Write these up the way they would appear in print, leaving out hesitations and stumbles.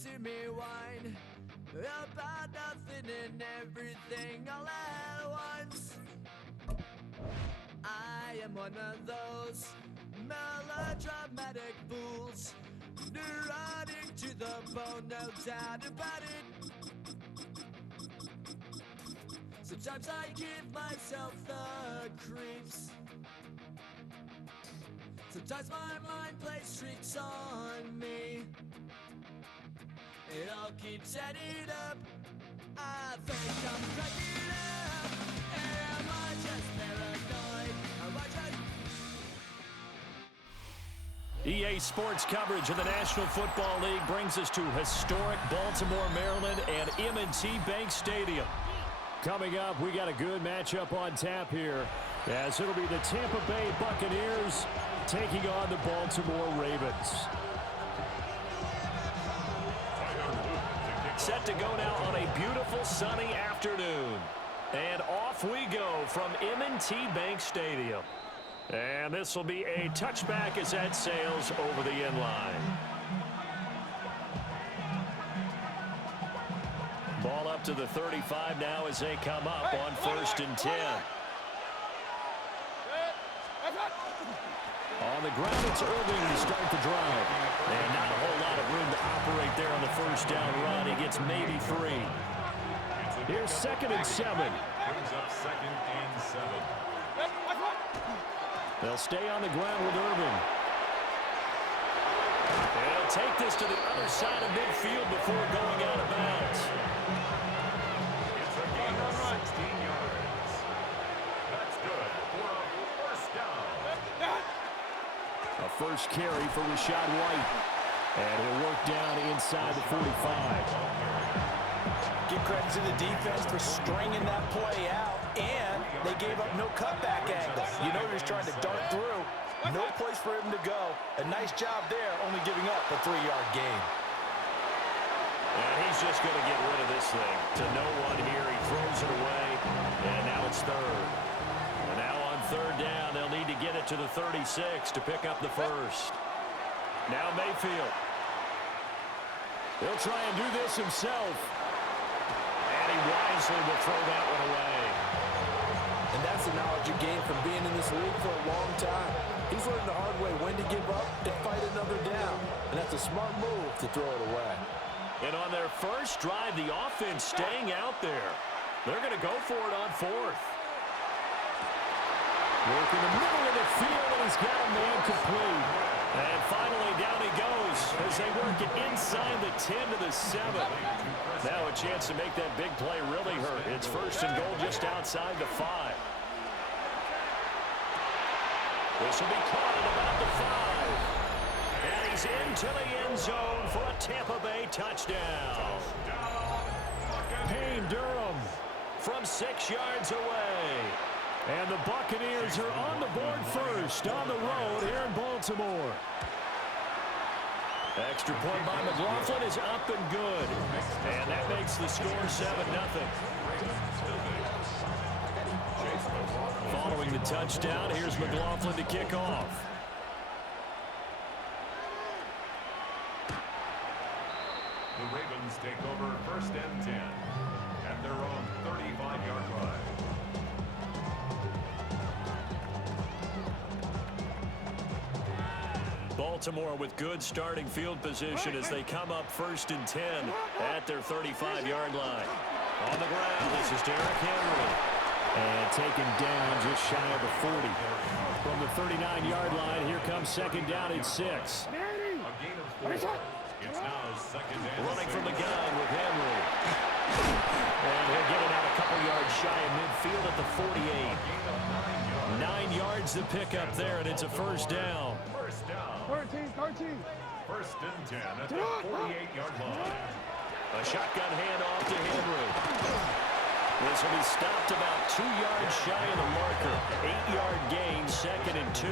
to me whine about nothing and everything all at once. I am one of those melodramatic fools, neurotic to the bone, no doubt about it. Sometimes I give myself the creeps. Sometimes my mind plays tricks on me. It all keeps adding up. I think I'm cracking up. Am I just paranoid? Am I just... EA Sports coverage of the National Football League brings us to historic Baltimore, Maryland and M&T Bank Stadium. Coming up, we got a good matchup on tap here, as it'll be the Tampa Bay Buccaneers taking on the Baltimore Ravens. Set to go now on a beautiful sunny afternoon. And off we go from M&T Bank Stadium. And this will be a touchback as that sails over the end line. Ball up to the 35 now as they come up on 1st and 10. On the ground, it's Irving to start the drive. And not a whole lot of room to operate there on the first down run. He gets maybe 3. Here's 2nd and 7. Brings up 2nd and 7. They'll stay on the ground with Irving. They'll take this to the other side of midfield before going out of bounds. It's a gain of 16 yards. That's good for a first down. A first carry for Rashad White. And he'll work down inside the 45. Give credit to the defense for stringing that play out, and they gave up no cutback angle. You know you're just trying to dart through. No place for him to go. A nice job there, only giving up a 3-yard gain. And he's just going to get rid of this thing. To no one here, he throws it away, and now it's 3rd. And now on 3rd down, they'll need to get it to the 36 to pick up the first. Now Mayfield. He'll try and do this himself. And he wisely will throw that one away. And that's the knowledge you gain from being in this league for a long time. He's learned the hard way when to give up and fight another down. And that's a smart move to throw it away. And on their first drive, the offense staying out there. They're going to go for it on 4th. Work in the middle of the field, and he's got a man complete. And finally, down he goes as they work it inside the 10 to the 7. Now a chance to make that big play really hurt. It's 1st and goal just outside the 5. This will be caught at about the 5. And he's into the end zone for a Tampa Bay touchdown. Payne Durham from 6 yards away. And the Buccaneers are on the board first on the road here in Baltimore. Extra point by McLaughlin is up and good. And that makes the score 7-0. Following the touchdown, here's McLaughlin to kick off. The Ravens take over 1st and 10 at their own 35-yard line. Baltimore with good starting field position as they come up 1st and 10 at their 35-yard line. On the ground, this is Derrick Henry. And taken down just shy of the 40. From the 39-yard line, here comes 2nd down and 6. A gain of 4. It's now 2nd and 6. Running from the gun with Henry. And he'll get it out a couple yards shy of midfield at the 48. 9 yards to pick up there, and it's a 1st down. 1st down. 13. 1st and 10 at the 48-yard line. A shotgun handoff to Henry. This will be stopped about 2 yards shy of the marker. 8-yard gain, 2nd and 2.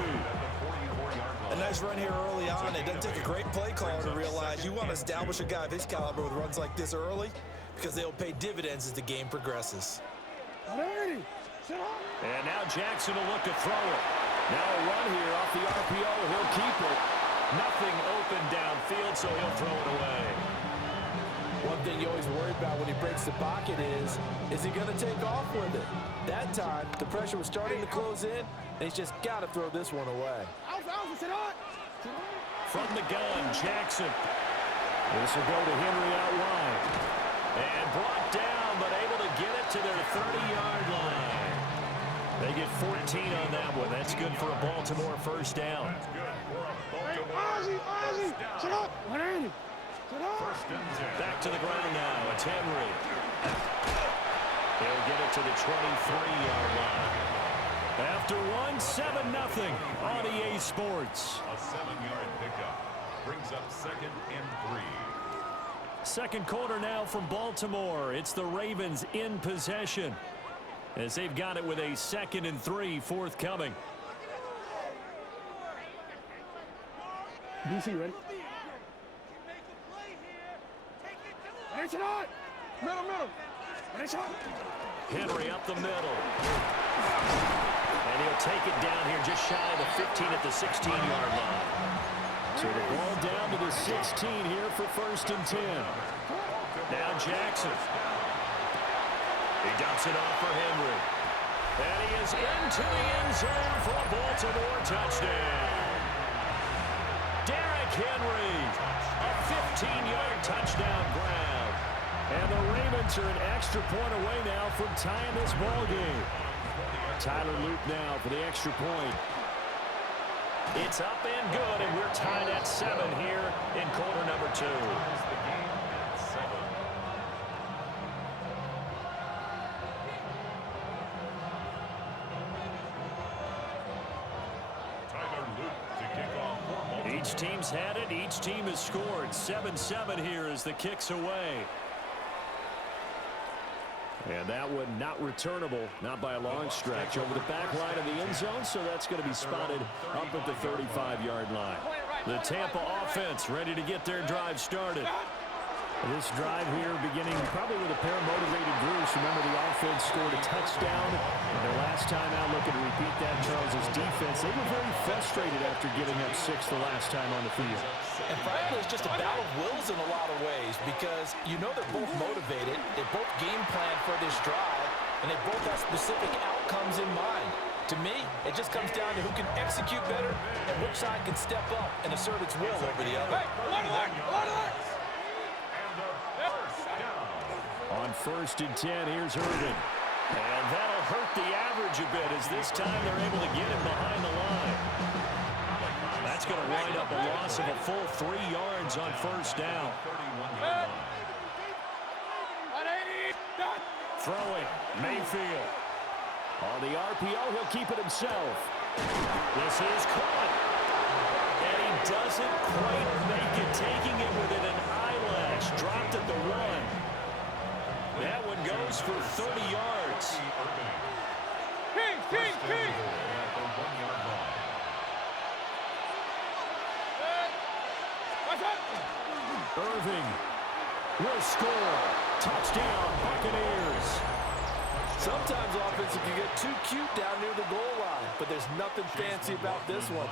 A nice run here early on. It doesn't take a great play caller to realize you want to establish a guy of his caliber with runs like this early because they'll pay dividends as the game progresses. Ready. And now Jackson will look to throw it. Now a run here off the RPO. He'll keep it. Nothing open downfield, so he'll throw it away. One thing you always worry about when he breaks the pocket is he going to take off with it? That time, the pressure was starting to close in, and he's just got to throw this one away. From the gun, Jackson. This will go to Henry out wide. And brought down, but able to get it to their 30-yard line. They get 14 on that one. That's good for a Baltimore first down. Back to the ground now. It's Henry. He'll get it to the 23-yard line. After one, 7-0 on EA Sports. A 7-yard pickup brings up 2nd and 3. Second quarter now from Baltimore. It's the Ravens in possession as they've got it with a 2nd and 3 forthcoming. DC, ready? Middle. Henry up the middle. And he'll take it down here just shy of the 15 at the 16-yard line. So the ball down to the 16 here for 1st and 10. Now Jackson. He dumps it off for Henry. And he is into the end zone for a Baltimore touchdown. Derrick Henry, a 15-yard touchdown grab. And the Ravens are an extra point away now from tying this ball game. Tyler Luke now for the extra point. It's up and good, and we're tied at 7 here in quarter number 2. Each team's had it. Each team has scored. 7-7 here as the kick's away. And that one not returnable, not by a long stretch, over the back line of the end zone, so that's going to be spotted up at the 35-yard line. The Tampa offense ready to get their drive started. This drive here beginning probably with a pair of motivated groups. Remember, the offense scored a touchdown. And their last time out, looking to repeat that, Charles' defense. They were very frustrated after giving up 6 the last time on the field. And frankly, it's just a battle of wills in a lot of ways because you know they're both motivated. They both game plan for this drive, and they both have specific outcomes in mind. To me, it just comes down to who can execute better and which side can step up and assert its will over the other. On 1st and 10, here's Irvin. And that'll hurt the average a bit as this time they're able to get him behind the line. That's going to wind up a loss of a full 3 yards on 1st down. Throwing, Mayfield. On the RPO, he'll keep it himself. This is caught. And he doesn't quite make it, taking it within an eyelash. Dropped at the 1. That one goes for 30 yards. Irving will score. Touchdown, Buccaneers. Sometimes offenses can get too cute down near the goal line, but there's nothing fancy about this one.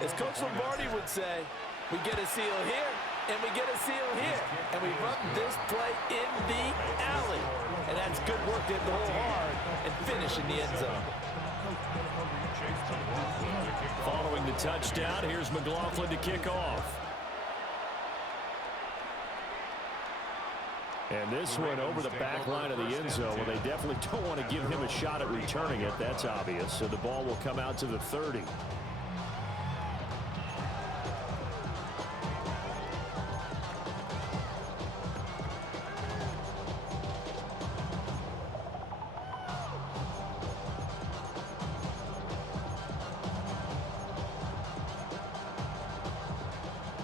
As Coach Lombardi would say, we get a seal here, and we get a seal here, and we run this play in the alley. And that's good work to hit the hole hard and finish in the end zone. Following the touchdown, here's McLaughlin to kick off. And this one over the back line of the end zone. Well, they definitely don't want to give him a shot at returning it. That's obvious. So the ball will come out to the 30.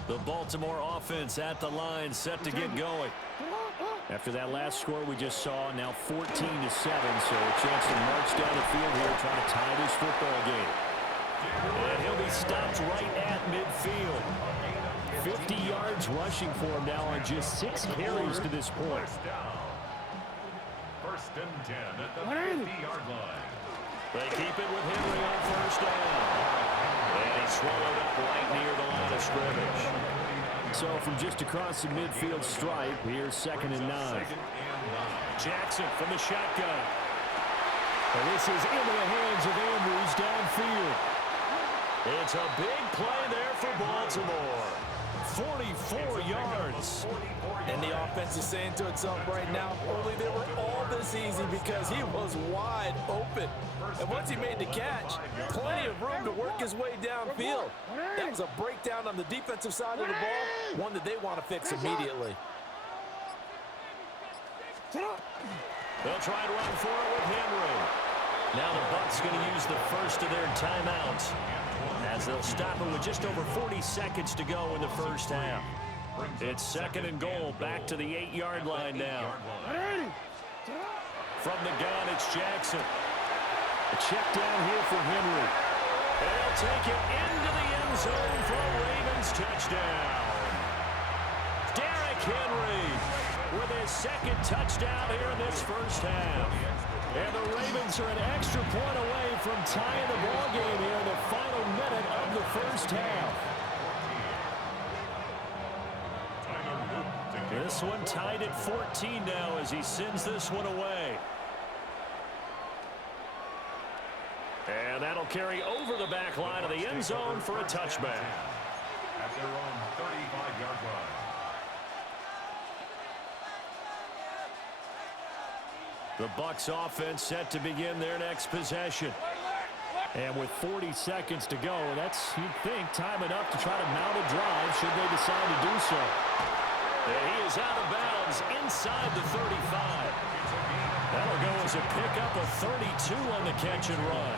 The Baltimore offense at the line, set to get going. After that last score we just saw, now 14-7, so a chance to march down the field here trying to tie this football game. And he'll be stopped right at midfield. 50 yards rushing for him now on just 6 carries to this point. 1st and 10 at the 50-yard line. They keep it with Henry on 1st down. And he's swallowed up right near the line of scrimmage. So from just across the midfield stripe, here's 2nd and 9. Jackson from the shotgun. And this is into the hands of Andrews downfield. It's a big play there for Baltimore. 44 yards. And the offense is saying to itself right now, only they were all this easy because he was wide open. And once he made the catch, plenty of room to work his way downfield. That was a breakdown on the defensive side of the ball, one that they want to fix immediately. They'll try to run for it with Henry. Now the Bucs going to use the first of their timeouts as they'll stop it with just over 40 seconds to go in the first half. It's 2nd and goal, back to the 8-yard line now. From the gun, it's Jackson. A check down here for Henry. They'll take it into the end zone for a Ravens touchdown. Derrick Henry with his 2nd touchdown here in this first half. And the Ravens are an extra point away from tying the ball game here in the final minute of the first half. This one tied at 14 now as he sends this one away. And that'll carry over the back line of the end zone for a touchback. At their own 35-yard line. The Bucs offense set to begin their next possession. And with 40 seconds to go, that's, you'd think, time enough to try to mount a drive should they decide to do so. And he is out of bounds inside the 35. That'll go as a pickup of 32 on the catch and run.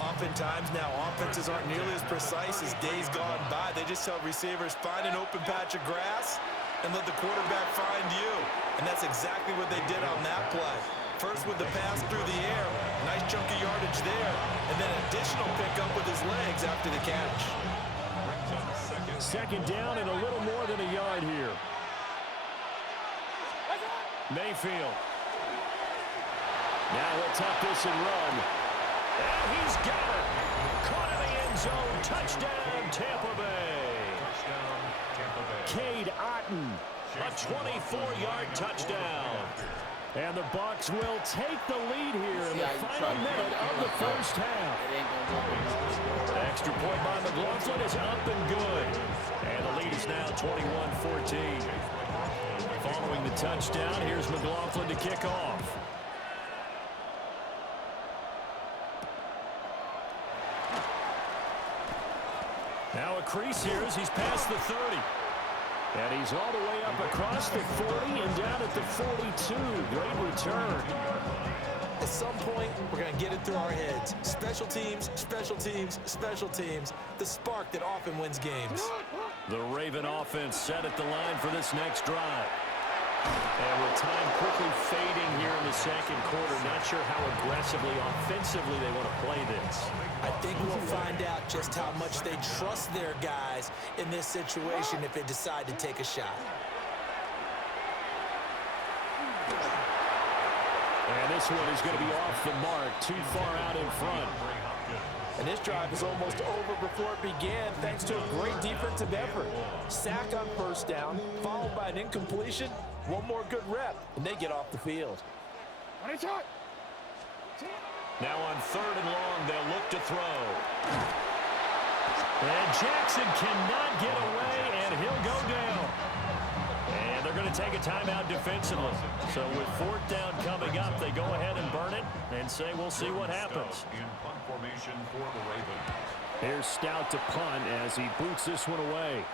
Oftentimes now, offenses aren't nearly as precise as days gone by. They just tell receivers, find an open patch of grass and let the quarterback find you. And that's exactly what they did on that play. First with the pass through the air, nice chunky yardage there, and then additional pickup with his legs after the catch. 2nd down and a little more than a yard here. Mayfield. Now he'll tuck this and run. And he's got it. Caught in the end zone. Touchdown, Tampa Bay. Cade Otton. A 24-yard touchdown. And the Bucs will take the lead here in the final minute of the first half. Extra point by McLaughlin is up and good. And the lead is now 21-14. Following the touchdown, here's McLaughlin to kick off. Now a crease here as he's past the 30. And he's all the way up across the 40 and down at the 42. Great return. At some point, we're going to get it through our heads. Special teams, special teams, special teams. The spark that often wins games. The Raven offense set at the line for this next drive. And with time quickly fading here in the 2nd quarter, not sure how aggressively, offensively they want to play this. I think we'll find out just how much they trust their guys in this situation if they decide to take a shot. And this one is going to be off the mark, too far out in front. And this drive is almost over before it began thanks to a great defensive effort. Sack on first down, followed by an incompletion. One more good rep, and they get off the field. Now on 3rd and long, they'll look to throw. And Jackson cannot get away, and he'll go down. And they're going to take a timeout defensively. So with 4th down coming up, they go ahead and burn it and say we'll see what happens. In punt formation for the Ravens. Here's Stout to punt as he boots this one away.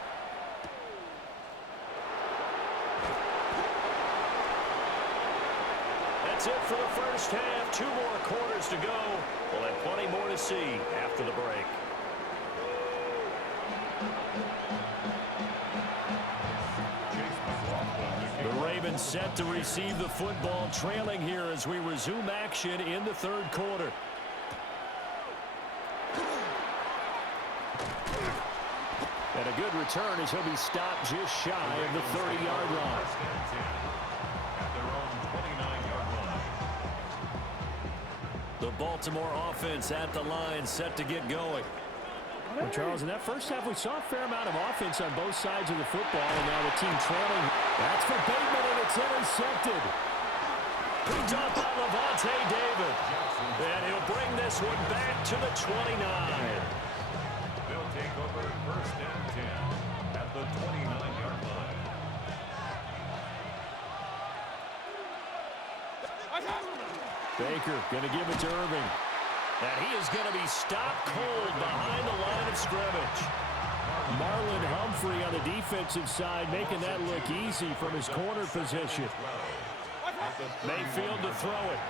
That's it for the first half. 2 more quarters to go. We'll have plenty more to see after the break. The Ravens set to receive the football, trailing here as we resume action in the 3rd quarter. And a good return as he'll be stopped just shy of the 30-yard line. At their own 29-yard line. The Baltimore offense at the line, set to get going. Well, Charles, in that first half, we saw a fair amount of offense on both sides of the football, and now the team trailing. That's for Bateman, and it's intercepted. Picked up by Levante David. And he'll bring this one back to the 29. They'll take over first and 10 at the 29-yard line. Baker going to give it to Irving. And he is going to be stopped cold behind the line of scrimmage. Marlon Humphrey on the defensive side making that look easy from his corner position. Mayfield to throw it.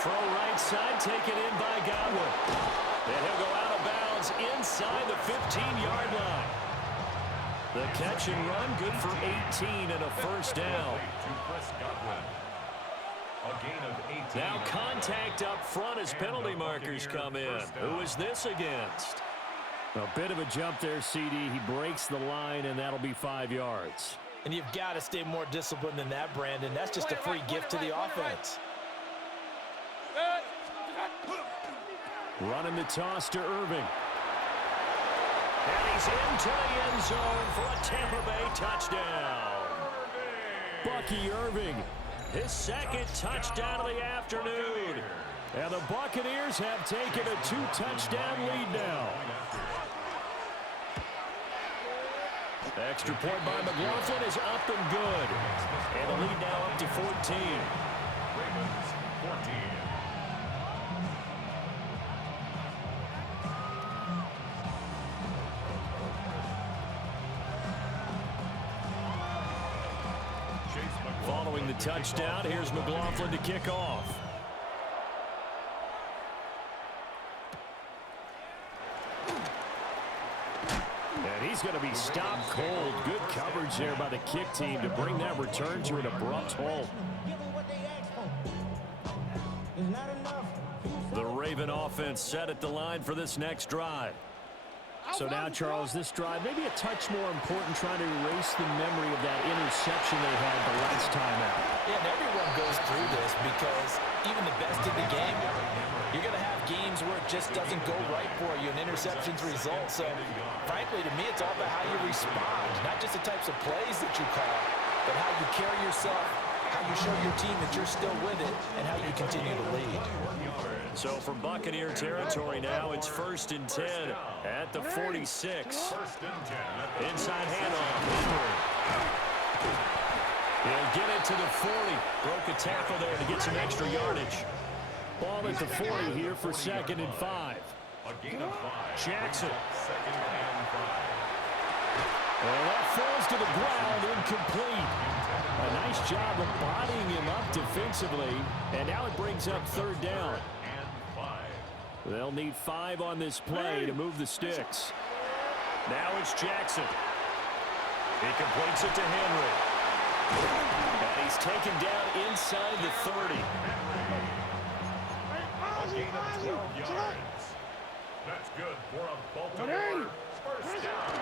Throw right side, taken in by Godwin. And he'll go out of bounds inside the 15-yard line. The catch and run good for 18 and a first down. Now contact up front as penalty markers come in. Who is this against? A bit of a jump there, CD. He breaks the line, and that'll be 5 yards. And you've got to stay more disciplined than that, Brandon. That's just a free gift to the offense. Running the toss to Irving. And he's into the end zone for a Tampa Bay touchdown. Bucky Irving, his second touchdown of the afternoon. And the Buccaneers have taken a 2-touchdown lead now. Extra point by McLaughlin is up and good. And the lead now up to 14. Ravens 14. Following the touchdown, here's McLaughlin to kick off. And he's going to be stopped cold. Good coverage there by the kick team to bring that return to an abrupt halt. The Raven offense set at the line for this next drive. So now, Charles, this drive maybe a touch more important, trying to erase the memory of that interception they had the last time out. Yeah, and everyone goes through this because even the best in the game, you're going to have games where it just doesn't go right for you, and interceptions result. So, frankly, to me, it's all about how you respond, not just the types of plays that you call, but how you carry yourself, how you show your team that you're still with it, and how you continue to lead. So from Buccaneer territory now, it's 1st and 10 at the 46. Inside handoff. He'll get it to the 40. Broke a tackle there to get some extra yardage. Ball at the 40 here for 2nd and 5. Jackson. Well, that falls to the ground, incomplete. A nice job of bodying him up defensively, and now it brings up 3rd down. They'll need 5 on this play to move the sticks. Now it's Jackson. He completes it to Henry. And he's taken down inside the 30. A gain of 12 yards. That's good for a Baltimore first down.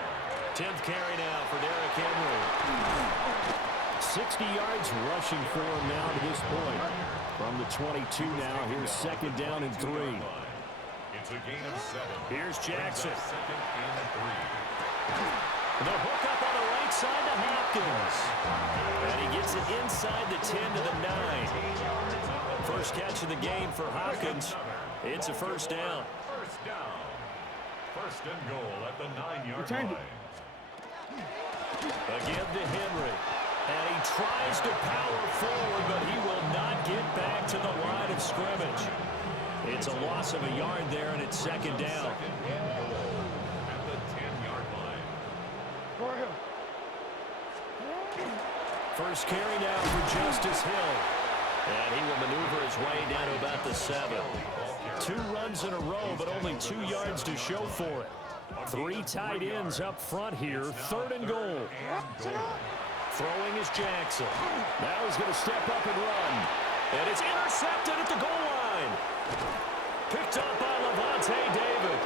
10th carry now for Derrick Henry. 60 yards rushing for him now to this point. From the 22 now, here's 2nd down and 3. It's a gain of 7. Here's Jackson. 2nd and 3. The hook up on the right side to Hopkins. And he gets it inside the 10 to the 9. First catch of the game for Hopkins. It's a first down. First down. 1st and goal at the 9-yard line. Again to Henry. And he tries to power forward, but he will not get back to the line of scrimmage. It's a loss of a yard there, and it's 2nd down. 2nd and goal at the 10-yard line. First carry now for Justice Hill. And he will maneuver his way down to about the 7. 2 runs in a row, but only 2 yards to show for it. 3 tight ends up front here. 3rd and goal. Throwing is Jackson. Now he's going to step up and run. And it's intercepted at the goal line. Picked up by Levante David.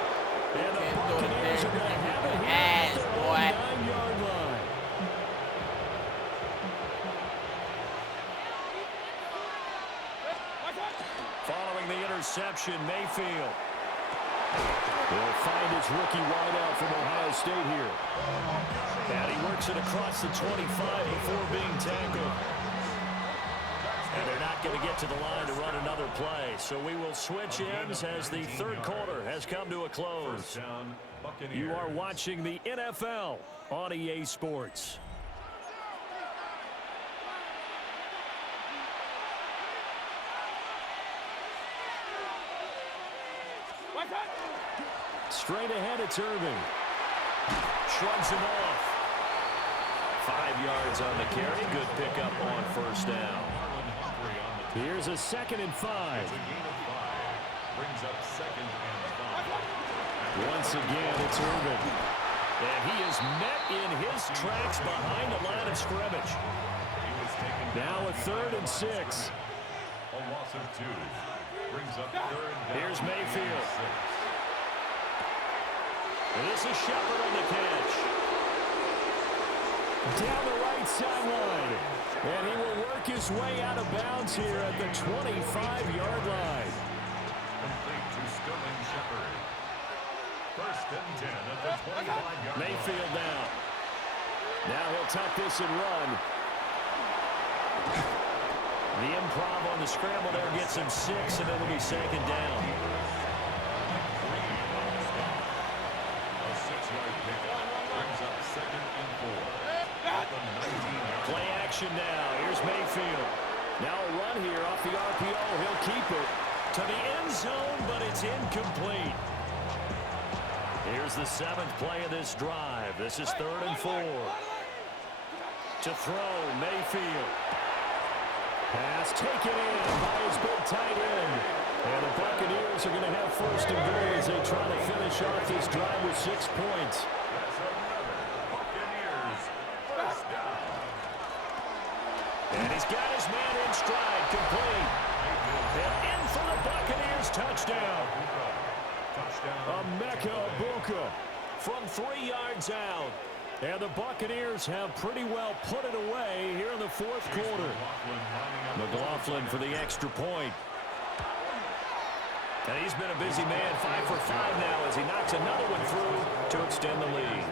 And the Buccaneers are going to have it here at the 9-yard line. Following the interception, Mayfield. He'll find his rookie wideout from Ohio State here. And he works it across the 25 before being tackled. And they're not going to get to the line to run another play. So we will switch ends as the third quarter has come to a close. You are watching the NFL on EA Sports. Straight ahead, it's Irving. Shrugs him off. 5 yards on the carry. Good pickup on first down. Here's a 2nd and 5. Brings up 2nd and 5. Once again, it's Irving. And he is met in his tracks behind the line of scrimmage. Now a 3rd and 6. A loss of 2. Brings up 3rd down. Here's Mayfield. And this is Shepard on the catch. Down the right sideline. And he will work his way out of bounds here at the 25-yard line. Complete to Sterling Shepard. 1st and 10 at the 25-yard line. Mayfield down. Now he'll tuck this and run. The improv on the scramble there gets him 6, and it'll be 2nd down. A 6-yard pickup. Brings up 2nd and 4. Play action now. Here's Mayfield. Now a run here off the RPO. He'll keep it to the end zone, but it's incomplete. Here's the 7th play of this drive. This is 3rd and 4. To throw, Mayfield. Pass taken in by his big tight end. And the Buccaneers are going to have 1st and goal as they try to finish off this drive with 6 points. And he's got his man in stride, complete. And in for the Buccaneers touchdown. Emeka Egbuka from 3 yards out. And the Buccaneers have pretty well put it away here in the 4th quarter. McLaughlin for the extra point. And he's been a busy man, 5 for 5 now as he knocks another one through to extend the lead.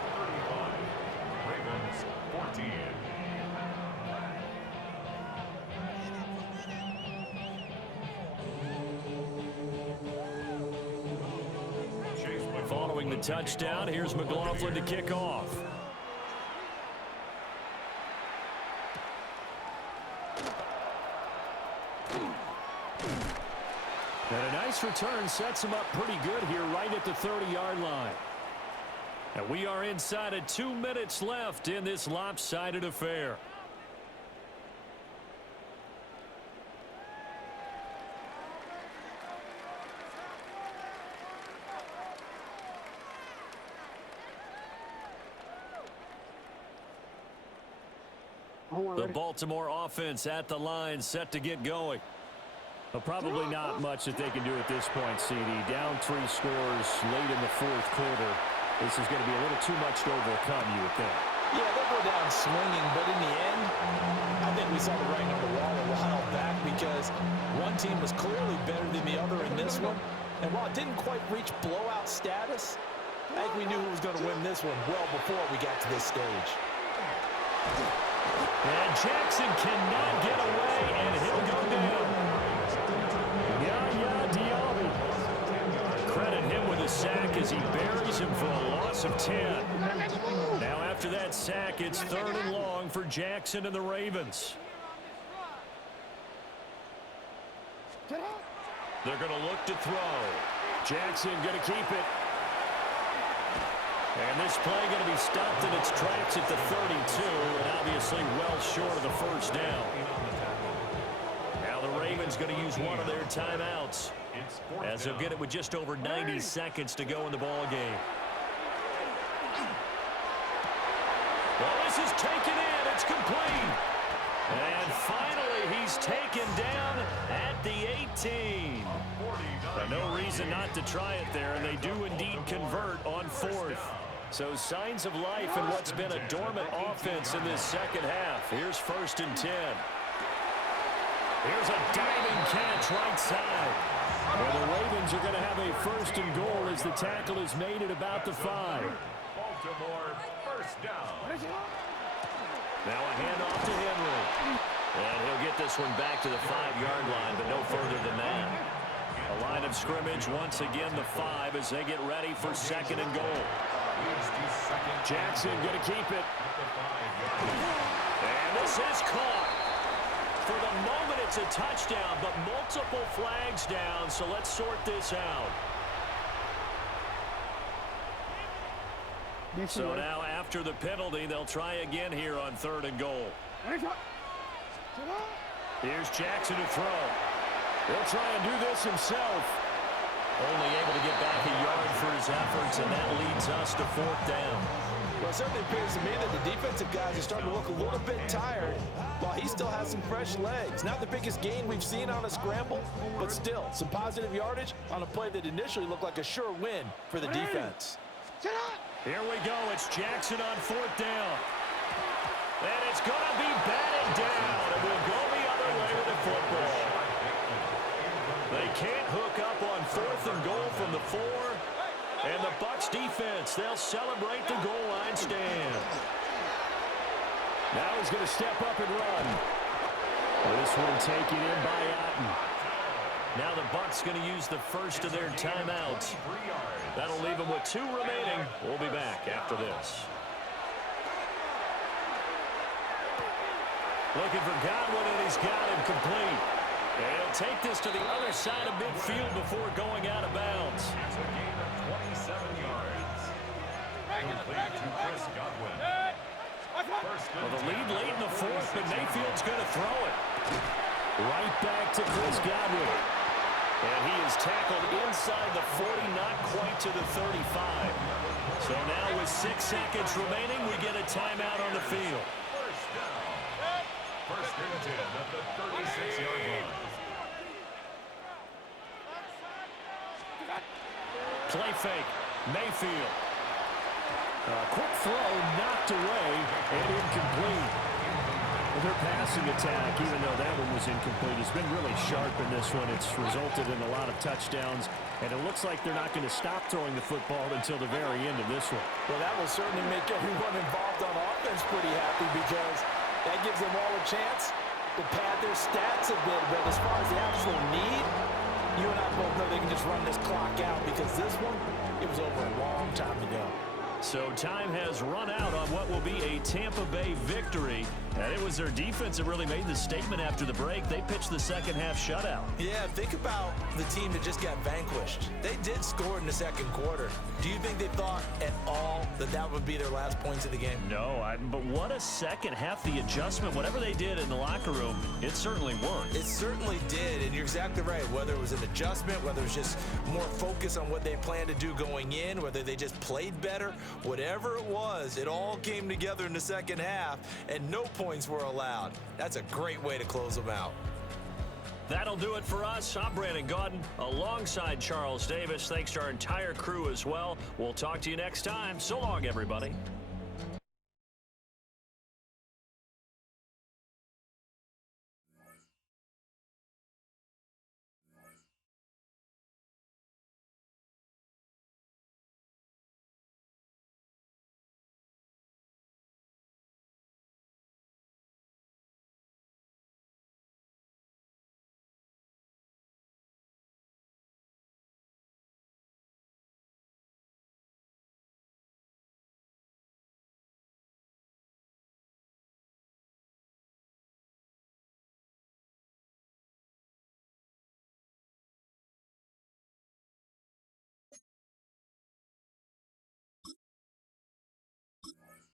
Ravens 14. Following the touchdown, here's McLaughlin to kick off. And a nice return sets him up pretty good here right at the 30-yard line. And we are inside of 2 minutes left in this lopsided affair. The Baltimore offense at the line, set to get going. But probably not much that they can do at this point, CD. Down 3 scores late in the 4th quarter. This is going to be a little too much to overcome, you would think. Yeah, they'll go down swinging, but in the end, I think we saw the writing on the wall a while back because one team was clearly better than the other in this one. And while it didn't quite reach blowout status, I think we knew who was going to win this one well before we got to this stage. And Jackson cannot get away, and he'll go down. Yaya Diaby. Credit him with a sack as he buries him for a loss of 10. Now after that sack, it's 3rd and long for Jackson and the Ravens. They're going to look to throw. Jackson going to keep it. And this play going to be stopped in its tracks at the 32, and obviously well short of the 1st down. Now the Ravens going to use one of their timeouts as they'll get it with just over 90 seconds to go in the ball game. Well, this is taken in. It's complete. And finally, he's taken down at the 18. No reason not to try it there, and they do indeed convert on 4th. So signs of life in what's been a dormant offense in this 2nd half. Here's 1st and 10. Here's a diving catch right side. And the Ravens are going to have a first and goal as the tackle is made at about the 5. Baltimore, first down. Now a handoff to Henry. And he'll get this one back to the 5-yard line, but no further than that. A line of scrimmage once again the 5 as they get ready for second and goal. Jackson going to keep it. And this is caught. For the moment, it's a touchdown, but multiple flags down, so let's sort this out. So now after the penalty, they'll try again here on third and goal. Here's Jackson to throw. He'll try and do this himself. Only able to get back a yard for his efforts, and that leads us to fourth down. Well, it certainly appears to me that the defensive guys are starting to look a little bit tired while he still has some fresh legs. Not the biggest gain we've seen on a scramble, but still some positive yardage on a play that initially looked like a sure win for the defense. Here we go. It's Jackson on fourth down. And it's going to be batted down. And we'll go the other way with the football. They can't hook up on fourth and goal from the 4. And the Bucs defense, they'll celebrate the goal line stand. Now he's going to step up and run. This one taken in by Otten. Now the Bucs going to use the first of their timeouts. That'll leave them with 2 remaining. We'll be back after this. Looking for Godwin, and he's got him complete. And he'll take this to the other side of midfield before going out of bounds. It's a gain of 27 yards. Complete to Chris Godwin. Well, the lead late in the 4th, but Mayfield's going to throw it. Right back to Chris Godwin. And he is tackled inside the 40, not quite to the 35. So now with 6 seconds remaining, we get a timeout on the field. First and 10 at the 36-yard line. Play fake. Mayfield. Quick throw knocked away and incomplete. Their passing attack, even though that one was incomplete, has been really sharp in this one. It's resulted in a lot of touchdowns, and it looks like they're not going to stop throwing the football until the very end of this one. Well, that will certainly make everyone involved on offense pretty happy because that gives them all a chance to pad their stats a bit. But as far as the actual need, you and I both know they can just run this clock out because this one, it was over a long time ago. So time has run out on what will be a Tampa Bay victory. And it was their defense that really made the statement after the break. They pitched the second half shutout. Yeah, think about the team that just got vanquished. They did score in the second quarter. Do you think they thought at all that that would be their last points of the game? No, but what a second half. The adjustment, whatever they did in the locker room, it certainly worked. It certainly did, and you're exactly right. Whether it was an adjustment, whether it was just more focus on what they planned to do going in, whether they just played better, whatever it was, it all came together in the second half, and no points were allowed. That's a great way to close them out. That'll do it for us. I'm Brandon Gaudin alongside Charles Davis. Thanks to our entire crew as well. We'll talk to you next time. So long, everybody.